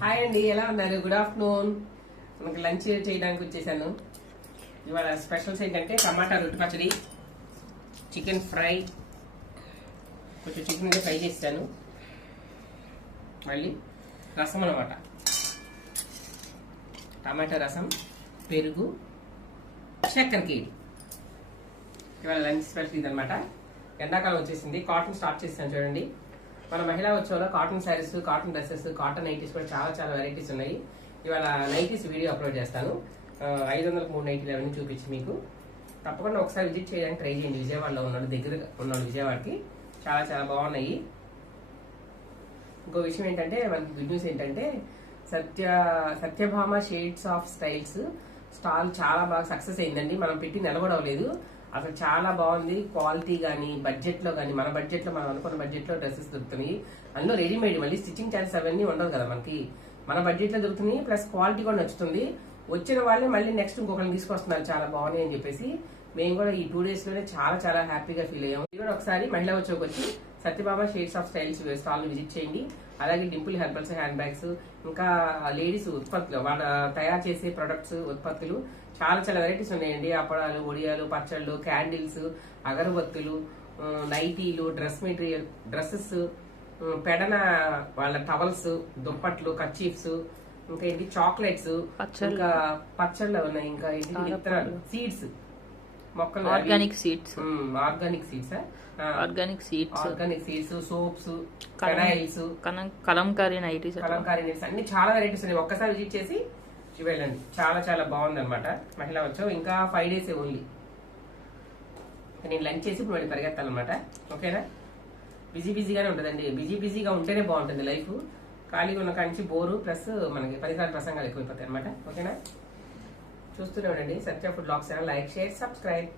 Hi అండి, ఎలా ఉన్నారు? Good afternoon. మనకి లంచ్ చేయడానికి వచ్చేసాను. ఇవాళ స్పెషల్స్ ఏంటంటే టమాటా రొట్టె పచ్చడి, చికెన్ ఫ్రై, కొంచెం చికెన్ అయితే ఫ్రై చేస్తాను, మళ్ళీ రసం అనమాట. టమాటా రసం, పెరుగు, చక్కెర కేడి. ఇవాళ లంచ్ స్పెషల్ ఇదనమాట. ఎండాకాలం వచ్చేసింది, కాటన్ స్టార్ట్ చేస్తాను చూడండి. మన మహిళా ఉత్సవంలో cotton saris, cotton dresses, cotton nighties కూడా చాలా చాలా వెరైటీస్ ఉన్నాయి. ఇవాళ నైటీస్ వీడియో అప్లోడ్ చేస్తాను. 500కు 3 నైటీలు అవన్నీ చూపించి మీకు తప్పకుండా ఒకసారి విజిట్ చేయడానికి ట్రై చేయండి. విజయవాడలో ఉన్నాడు, దగ్గర ఉన్నాడు విజయవాడకి. చాలా చాలా బాగున్నాయి. ఇంకో విషయం ఏంటంటే, మనకి గుడ్ న్యూస్ ఏంటంటే, Satyabhama shades of styles stall చాలా బాగా సక్సెస్ అయిందండి. మనం పెట్టి నిలబడవలేదు, అసలు చాలా బాగుంది. క్వాలిటీ కానీ, బడ్జెట్లో కానీ, మన బడ్జెట్లో మనం అనుకున్న బడ్జెట్లో డ్రెస్సెస్ దొరుకుతున్నాయి. అందులో రెడీమేడ్, మళ్ళీ స్టిచ్చింగ్ ఛార్జెస్ అవన్నీ ఉండవు కదా మనకి. మన బడ్జెట్లో దొరుకుతున్నాయి, ప్లస్ క్వాలిటీ కూడా నచ్చుతుంది. వచ్చిన వాళ్ళే మళ్ళీ నెక్స్ట్ ఇంకొకరిని తీసుకొస్తున్నారు, చాలా బాగున్నాయి అని చెప్పేసి. మేము కూడా ఈ 2 days లోనే చాలా చాలా హ్యాపీగా ఫీల్ అయ్యాము. ఇది కూడా ఒకసారి మహిళా ఉత్సవకి వచ్చి సత్యభామ షేడ్స్ ఆఫ్ స్టైల్స్ స్టాల్ని విజిట్ చేయండి. అలాగే డింపుల్ హెర్బల్స్ హ్యాండ్ బ్యాగ్స్, ఇంకా లేడీస్ ఉత్పత్తులు, వాళ్ళ తయారు చేసే ప్రొడక్ట్స్, ఉత్పత్తులు చాలా చాలా వెరైటీస్ ఉన్నాయండి. అప్పడాలు, ఒడియాలు, పచ్చళ్ళు, క్యాండిల్స్, అగరబత్తులు, నైటీలు, డ్రెస్ మెటీరియల్, డ్రెస్సెస్, పెడన వాళ్ళ టవల్స్, దుప్పట్లు, కర్చీఫ్స్, ఇంకా ఏంటి చాక్లెట్స్, ఇంకా పచ్చళ్ళు ఉన్నాయి, ఇంకా ఏంటి విత్తనాలు, సీడ్స్, మొక్కలు, organic seeds, soaps, phenyls, Kalamkari nighties అన్ని చాలా వెరైటీస్ ఉన్నాయి. ఒక్కసారి విజిట్ చేసి వెళ్ళండి, చాలా చాలా బాగుంది అనమాట. మహిళా వచ్చావు ఇంకా 5 days ఓన్లీ. నేను లంచ్ చేసి ఇప్పుడు మళ్ళీ పరిగెత్తాలన్నమాట. ఓకేనా? బిజీగానే ఉంటుందండి. బిజీగా ఉంటేనే బాగుంటుంది లైఫ్. ఖాళీగా ఉన్న కాంచి బోరు, ప్లస్ మనకి పరిసరాల ప్రసంగాలు ఎక్కువైపోతాయి అనమాట. ఓకేనా? చూస్తూనే ఉండండి Satya food blogs. Like, share, subscribe.